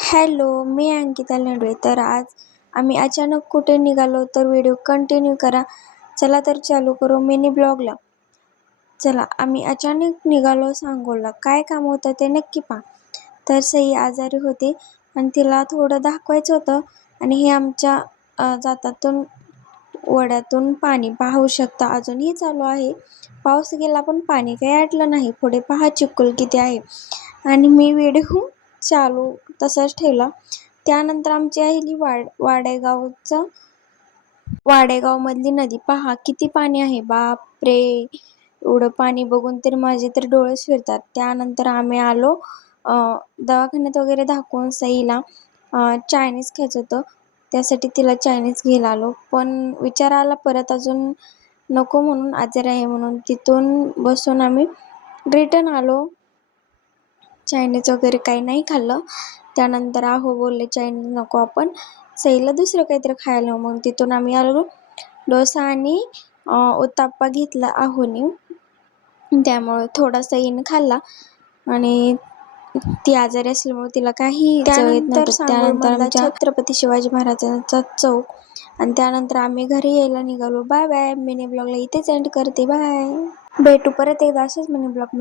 Hello, मी अंकिता लेंडवे. तर आज आम्ही अचानक कुठे निघालो, तर व्हिडिओ कंटिन्यू करा. चला तर चालू करू मिनी ब्लॉगला. चला, आम्ही अचानक निघालो सांगोला. काय काम होतं ते नक्की पहा. तर सई आजारी होती आणि तिला थोडं दाखवायचं होतं. आणि हे आमच्या जातातून वड्यातून पाणी पाहू शकता अजूनही चालू आहे. पाऊस गेला पण पाणी काही आटलं नाही. पुढे पहा चिखल किती आहे. आणि मी व्हिडिओ चालू तसाच ठेवला. त्यानंतर आमची आहे वाडेगाव मधली नदी. पहा किती पाणी आहे. बापरे, एवढं पाणी बघून तर माझे तर डोळेच फिरतात. त्यानंतर आम्ही आलो दवाखान्यात वगैरे दाखवून सईला चायनीज खायचं होतं. त्यासाठी तिला चायनीज घ्यायला आलो. पण विचार आला परत अजून नको म्हणून, आजारी आहे म्हणून. तिथून बसून आम्ही रिटर्न आलो. चायनीज वगैरे काही नाही खाल्लं. त्यानंतर आहो बोलले चायनीज नको, आपण सईला दुसरं काहीतरी खायला. मग तिथून आम्ही आलो डोसा आणि उत्तप्पा घेतला आहोनी. त्यामुळे थोडा सईनं खाल्ला आणि ती आजारी असल्यामुळे तिला काही चव येत नव्हतं. त्यानंतर आमच्या छत्रपती शिवाजी महाराजांचा चौक आणि त्यानंतर आम्ही घरी यायला निघालो. Bye bye. मिनी ब्लॉगला इथेच एंड करते. बाय. भेटू परत एकदा अशाच मिनी ब्लॉग मध्ये.